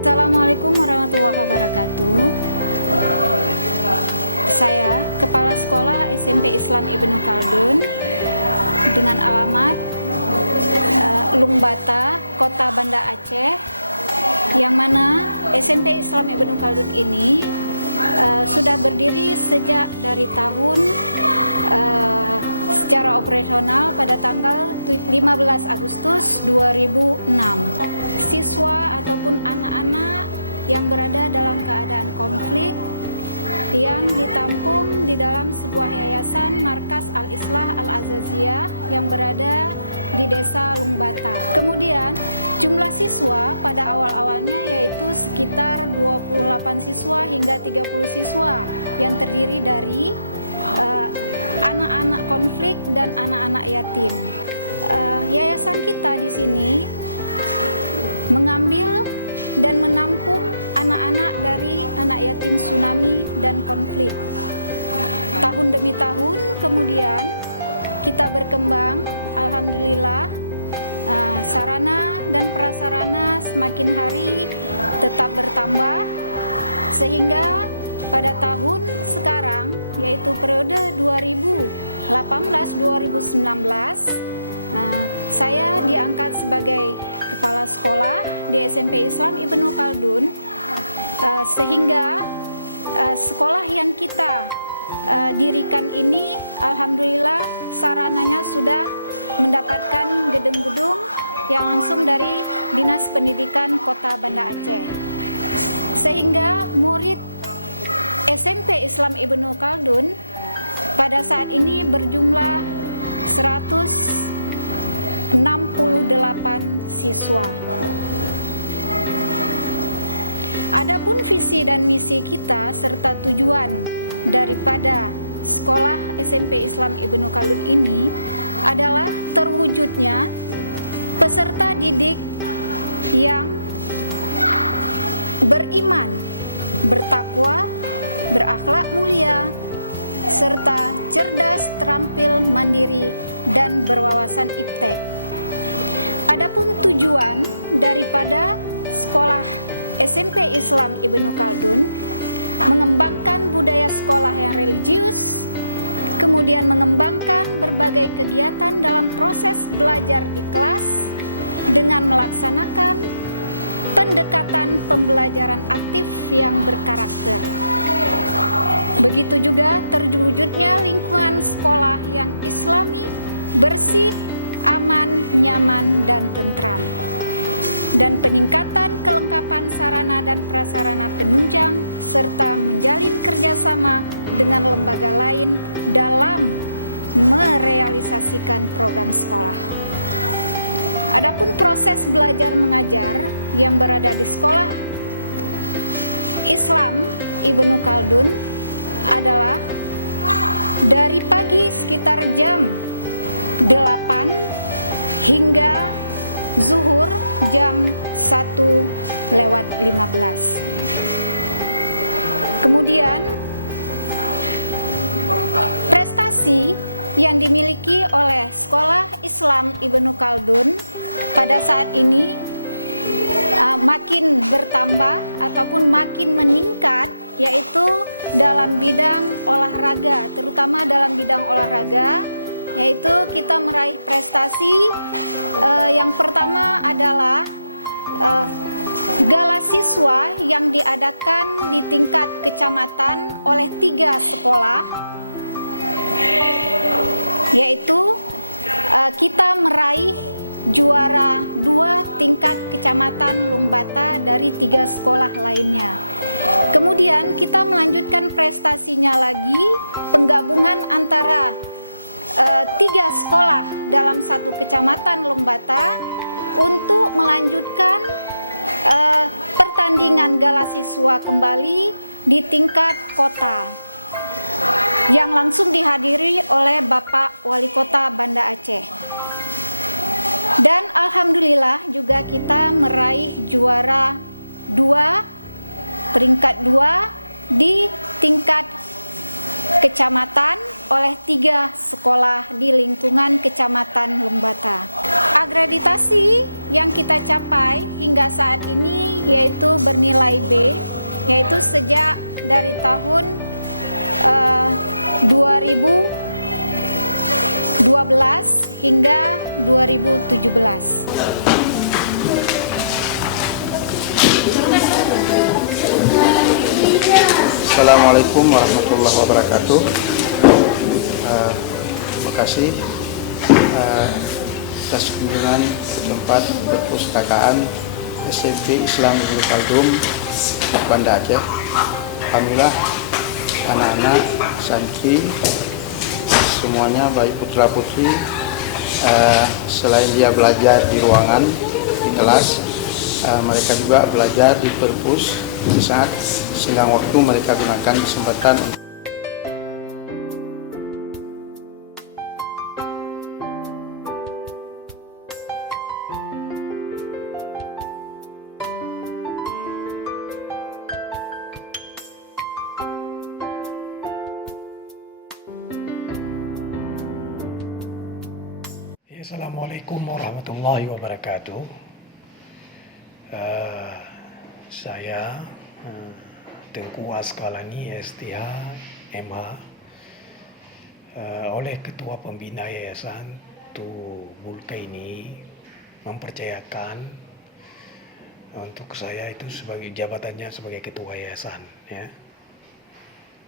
Assalamualaikum warahmatullahi wabarakatuh. Saya Kepala Sekolah SMP Islam Ibnu Khaldun dengan alamat Lungbata, Kota Banda Aceh, yang mana SMP Islam Ibnu Khaldun ini sudah berdiri sejak dari tahun secara operasional pada tanggal 15 Agustus 2006. Siswa ataupun anak-anak yang berada dalam keadaan konflik yang ditampung di dalam sebuah yayasan Markas Al-Islah Al-Azaziyah yang berada di Desa Lungbata. Kemudian jumlah siswa pada awal-awalnya yaitu sekitar 28 siswa hingga 30 siswa yang terdiri dari anak-anak konflik dan anak-anak yatim. Yayasan kita di sini mengambil dan menampung anak-anak dari anak yatim tsunami dan konflik. Tahun demi tahun kemudian kita berkembang, alhamdulillah, sarana dan prasarana semakin hari tetap bertambah, sehingga pada tahun sekarang, yaitu periode 2018-2019, saya diangkat sebagai kepala sekolah di SMP Islam Ibnu Khaldun, sehingga sekolah yang kita dirikan ini, alhamdulillah sarananya sudah mendapatkan gedung-gedung yang langsung dari Dinas Pendidikan Kota Banda Aceh, sehingga murid SMP Islam Ibnu Khaldun pada saat ini berjumlah 168 siswa. Adapun visi dan misi kita serta tujuan daripada sekolah SMP Islam Ibnu Khaldun ini adalah terwujudnya peserta didik yang beriman, bertakwa, berakhlak mulia, serta cerdas, terampil, mandiri, dan berwawasan iptek. Adapun tujuan daripada sekolah SMP Islam Ibnu Khaldun mengembangkan budaya sekolah yang religius, kemudian mengembangkan berbagai kegiatan dalam proses belajar di kelas dengan melaksanakan pendekatan pembelajaran aktif yang berkarakter. Begitu juga terwujudnya lingkungan sekolah yang islami, bersih, aman, nyaman, dan tentram. Dan peningkatan kelengkapan sarana dan prasarana penunjang serta menjalin kerjasama dengan lembaga lain dalam merealisasikan program sekolah. Adapun proses belajar mengajar yang berada di sekolah Islam Ibnu Khaldun adalah dari pagi sekitar jam 8 hingga zuhur jam 1:15. Kemudian prestasi yang dimiliki oleh sekolah Islam Ibnu Khaldun pada saat ini makin bertambah ataupun makin meningkat, yaitu dalam bidang olahraga, terutama dalam bidang olahraga, yaitu kita meraih prestasi. Yang pertama adalah gala siswa yang diadakan di tingkat kecamatan oleh 3 sekolah, yaitu kita meraih juara 2 tingkat kecamatan Lungbata dari 3 sekolah lainnya. Kemudian kita melanjutkan prestasinya lagi, penggabungan antara 3 sekolah dalam 1 kecamatan Lungbata untuk melanjutkan pertandingan gala siswa kembali di tingkat kota yang langsung dihadiri oleh Bapak Wali Kota Banda Aceh. Dan alhamdulillah juga kita meraih juara 2, peringkat 2 di tingkat kecamatan oleh 3 sekolah di lingkungan Kecamatan Lembata. Akreditasi yang kita capai hingga saat ini yaitu bernilai B, yaitu sejak dari tahun 2012 hingga 2017. Assalamualaikum warahmatullahi wabarakatuh. Terima kasih atas kunjungan ke tempat perpustakaan SMP Islam Ibnu Khaldun Banda Aceh. Alhamdulillah anak-anak santri semuanya baik putra putri, selain dia belajar di ruangan di kelas, mereka juga belajar di perpus di saat senggang waktu mereka gunakan kesempatan untuk Assalamualaikum warahmatullahi wabarakatuh. Saya Tengku Askalani STH MH oleh Ketua Pembina Yayasan Tu Bulka ini mempercayakan untuk saya itu sebagai jabatannya sebagai Ketua Yayasan, ya.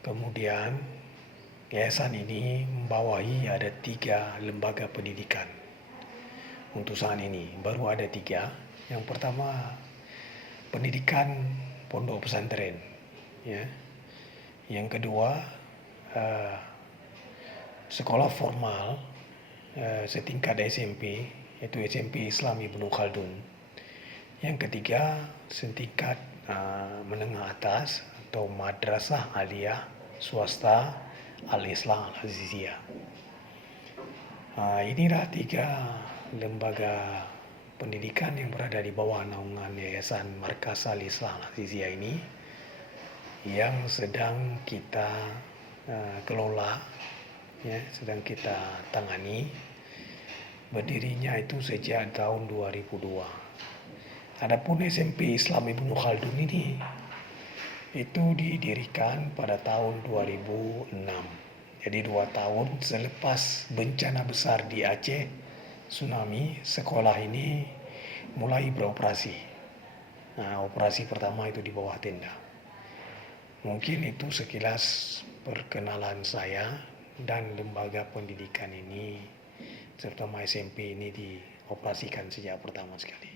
Kemudian yayasan ini membawahi ada 3 lembaga pendidikan. Untuk saat ini baru ada 3. Yang pertama pendidikan pondok pesantren, ya. Yang kedua sekolah formal setingkat SMP, yaitu SMP Islam Ibnu Khaldun. Yang ketiga setingkat menengah atas atau madrasah aliyah swasta Al-Islam Al-Aziziyah. Inilah 3 lembaga pendidikan yang berada di bawah naungan Yayasan Markas Al-Islam Al-Aziziyah ini yang sedang kita kelola, ya, sedang kita tangani. Berdirinya itu sejak tahun 2002. Adapun SMP Islam Ibnu Khaldun ini itu didirikan pada tahun 2006. Jadi 2 tahun selepas bencana besar di Aceh, tsunami, sekolah ini mulai beroperasi. Operasi pertama itu di bawah tenda. Mungkin itu sekilas perkenalan saya dan lembaga pendidikan ini, terutama SMP ini dioperasikan sejak pertama sekali.